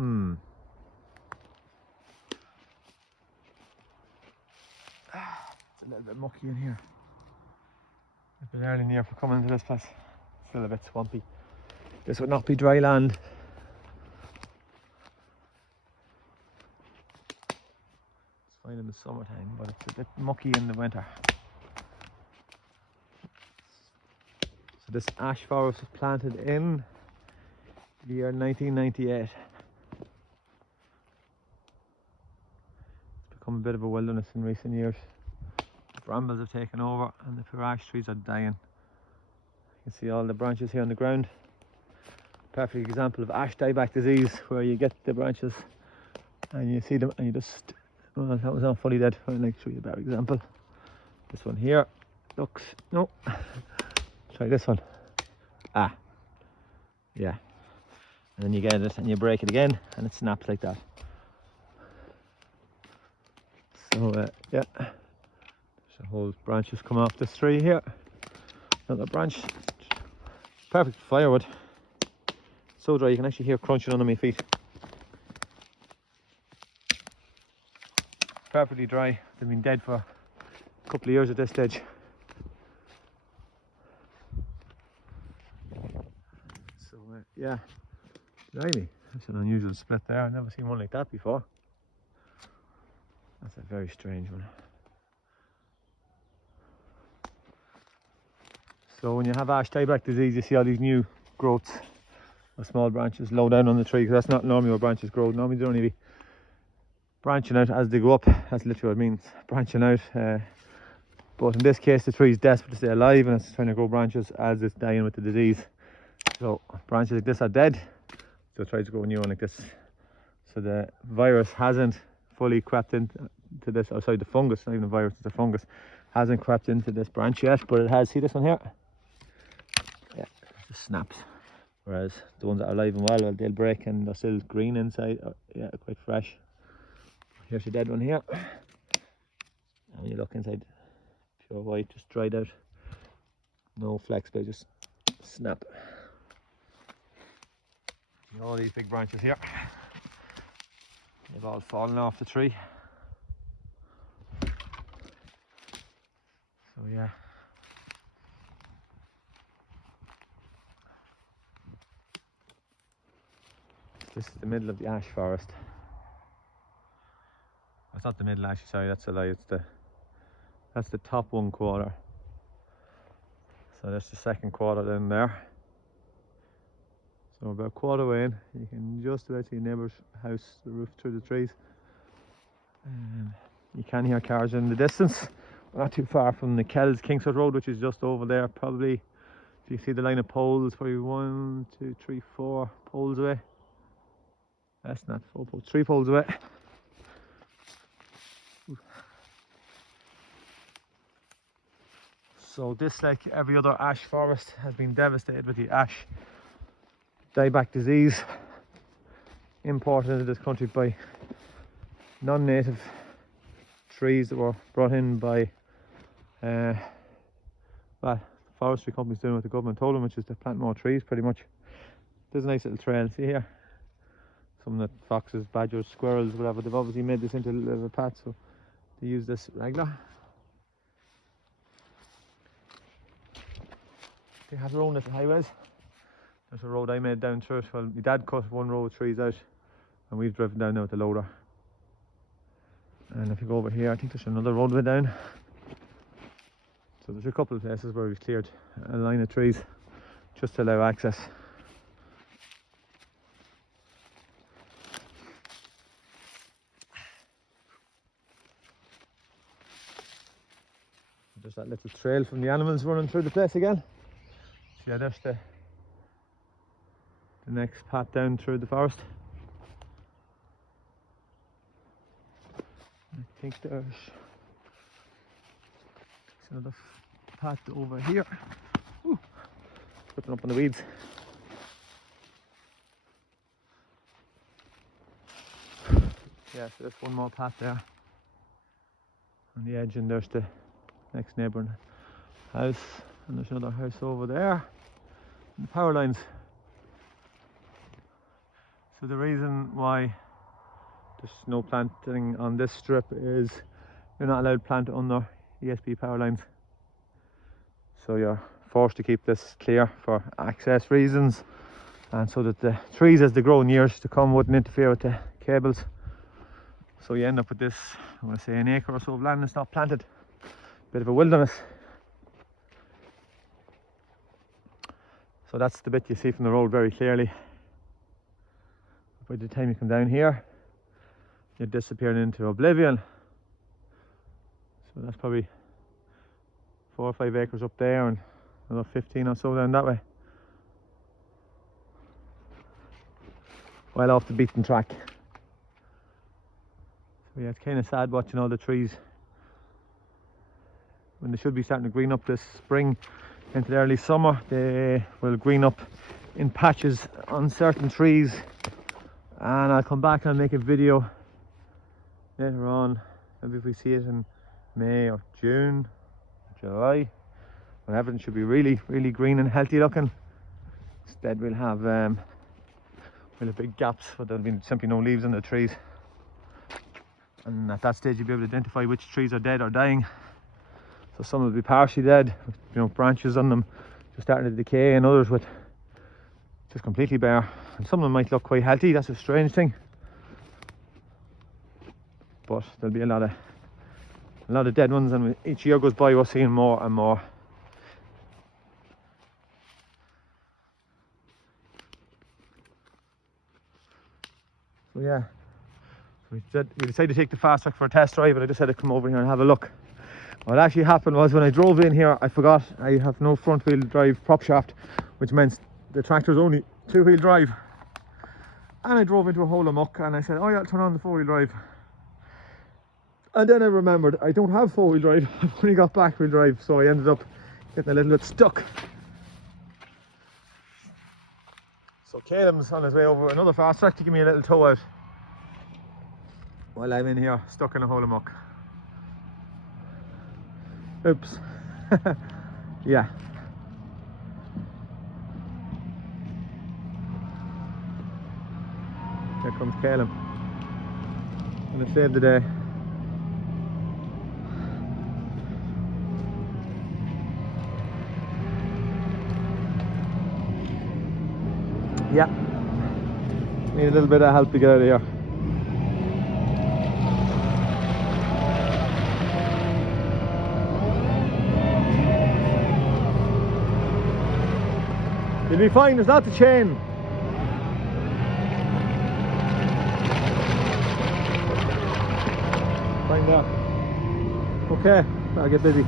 It's a little bit mucky in here. It's been early in the year for coming to this place. Still a bit swampy. This would not be dry land. It's fine in the summertime, but it's a bit mucky in the winter. So this ash forest was planted in the year 1998. It's become a bit of a wilderness in recent years. The brambles have taken over and the poor ash trees are dying. You can see all the branches here on the ground. Perfect example of ash dieback disease, where you get the branches and you see them and you just, well, that was not fully dead. I'll show you a better example. This one here looks, no, try this one. Ah, yeah. And then you get it and you break it again and it snaps like that. So yeah, there's a whole branches coming off this tree here. Another branch, perfect firewood. So dry you can actually hear crunching under my feet. Perfectly dry. They've been dead for a couple of years at this stage. So yeah, blimey, that's an unusual split there. I've never seen one like that before. That's a very strange one. So when you have ash dieback disease, you see all these new growths of small branches low down on the tree, because that's not normally where branches grow. Normally they only be branching out as they go up. That's literally what it means, branching out. But in this case the tree is desperate to stay alive and it's trying to grow branches as it's dying with the disease. So branches like this are dead, so it tries to grow a new one like this. So the virus hasn't fully crept into this, oh sorry, the fungus, not even the virus, it's a fungus, hasn't crept into this branch yet, but it has. See this one here? Yeah, it just snaps. Whereas the ones that are alive and well, they'll break and they're still green inside. Yeah, quite fresh. Here's a dead one here. And when you look inside, pure white, just dried out. No flex, but just snap. All these big branches here, they've all fallen off the tree. So yeah. This is the middle of the ash forest. It's not the middle actually, sorry, that's a lie. That's the top 1/4. So that's the second quarter down there. So about a quarter way in, you can just about see a neighbour's house, the roof through the trees. You can hear cars in the distance. We're not too far from the Kells Kingsford Road, which is just over there. Probably, if you see the line of poles, probably 1, 2, 3, 4 poles away. That's not 4 poles, 3 poles away. So this, like every other ash forest, has been devastated with the ash dieback disease imported into this country by non-native trees that were brought in by well, forestry companies doing what the government told them, which is to plant more trees pretty much. There's a nice little trail, see here? Some of the foxes, badgers, squirrels, whatever, they've obviously made this into a little path, so they use this regular. They have their own little highways. There's a road I made down through it. Well, my dad cut one row of trees out and we've driven down now with the loader. And if you go over here, I think there's another roadway down. So there's a couple of places where we've cleared a line of trees just to allow access. There's that little trail from the animals running through the place again. So yeah, there's the next path down through the forest. I think there's another path over here. Ooh, slipping up on the weeds. Yeah, so there's one more path there on the edge, and there's the next neighbouring house, and there's another house over there, and the power lines. So the reason why there's no planting on this strip is you're not allowed to plant under ESP power lines. So you're forced to keep this clear for access reasons, and so that the trees as they grow in years to come wouldn't interfere with the cables. So you end up with this, I want to say, an acre or so of land that's not planted. Bit of a wilderness. So that's the bit you see from the road very clearly. By the time you come down here, you're disappearing into oblivion. So that's probably 4 or 5 acres up there, and another 15 or so down that way. Well off the beaten track. So yeah, it's kind of sad watching all the trees when they should be starting to green up this spring into the early summer. They will green up in patches on certain trees, and I'll come back and I'll make a video later on, maybe if we see it in May or June, July, when everything should be really green and healthy looking. Instead we'll have big gaps, but there'll be simply no leaves on the trees, and at that stage you'll be able to identify which trees are dead or dying. So some will be partially dead, with, you know, branches on them just starting to decay, and others with just completely bare, and some of them might look quite healthy. That's a strange thing, but there'll be a lot of dead ones, and each year goes by we're seeing more and more. So yeah, we decided to take the fast track for a test drive, but I just had to come over here and have a look. What actually happened was, when I drove in here, I forgot I have no front wheel drive prop shaft, which meant the tractor's only 2-wheel drive, and I drove into a hole of muck, and I said, oh yeah, I'll turn on the 4-wheel drive, and then I remembered I don't have 4-wheel drive. I've only got back-wheel drive, so I ended up getting a little bit stuck. So Caleb's on his way over another fast track to give me a little tow out while I'm in here stuck in a hole of muck. Oops. Yeah. Here comes Caleb. Gonna save the day. Yeah. Need a little bit of help to get out of here. You'll be fine, it's not the chain. Fine there. Okay, I'll get busy.